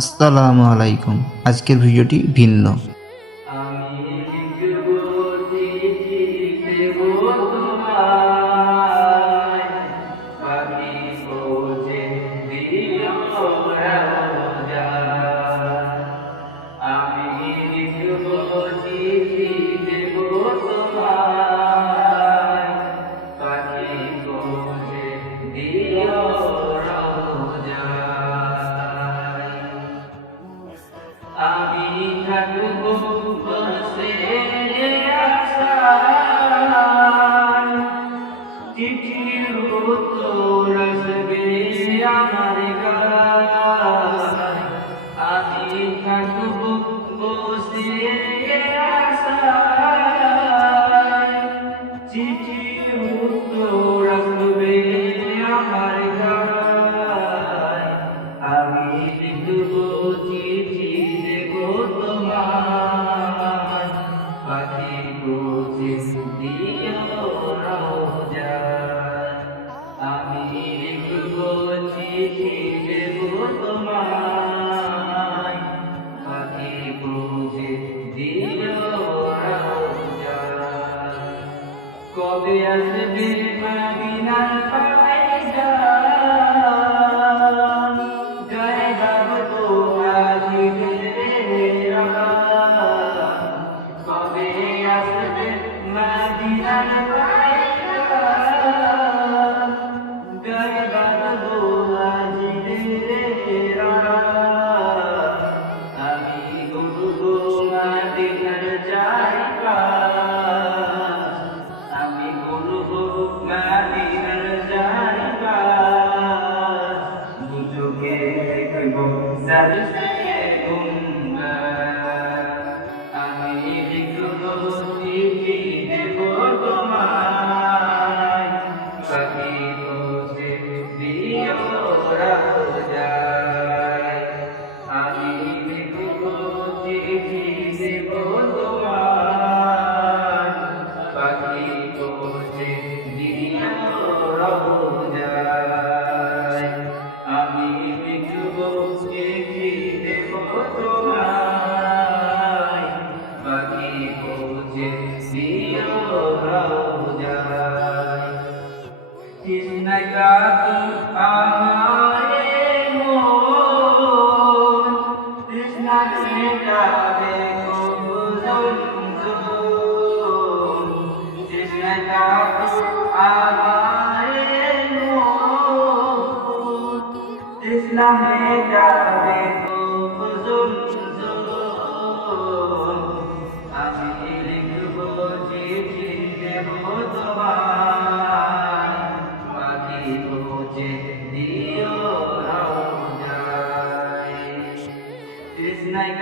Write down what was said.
আসসালামু আলাইকুম। আজকের ভিডিওটি ভিন্ন। আমি থাকবো বসে আশায়, চিঠির উত্তর আসবে আমার গায়। আমি থাকবো বসে আশায়, চিঠির উত্তর আসবে আমার গায়। আমি লিখবো চিঠি পাখি বুঝে দিও রওজায়। আমি লিখবো চিঠি দেব তোমায়, পাখি বুঝে দিও রওজায়। কবে আসবে মদিনার পয়গাম, গায়ে গাবো মদিনার পয়গাম, গায়ে বাঁধবো আজিদের রাত। আমি ঘুরবো মদিনার চারিপাশ, আমি ঘুরবো মদিনার চারিপাশ। দু চোখে দেখবো সবচেয়ে সুন্দর। আমি লিখবো চিঠি দেব তোমায়, পাখি বুঝে দিও রওজায়। আমি লিখবো চিঠি দেব তোমায়, পাখি বুঝে দিও রওজায়। আমি লিখবো চিঠি দেব তোমায়, পাখি বুঝে দিও রওজায়। তৃষ্ণায় কাতর আমার মন, তৃষ্ণা মেটাবে কবুল জোন। তৃষ্ণায় কাতর আমার মন, তৃষ্ণা মেটাবে কবুল জোন। আমি লিখবো চিঠি দেব তোমায়, পাখি বুঝে দিও রওজায়। তৃষ্ণায়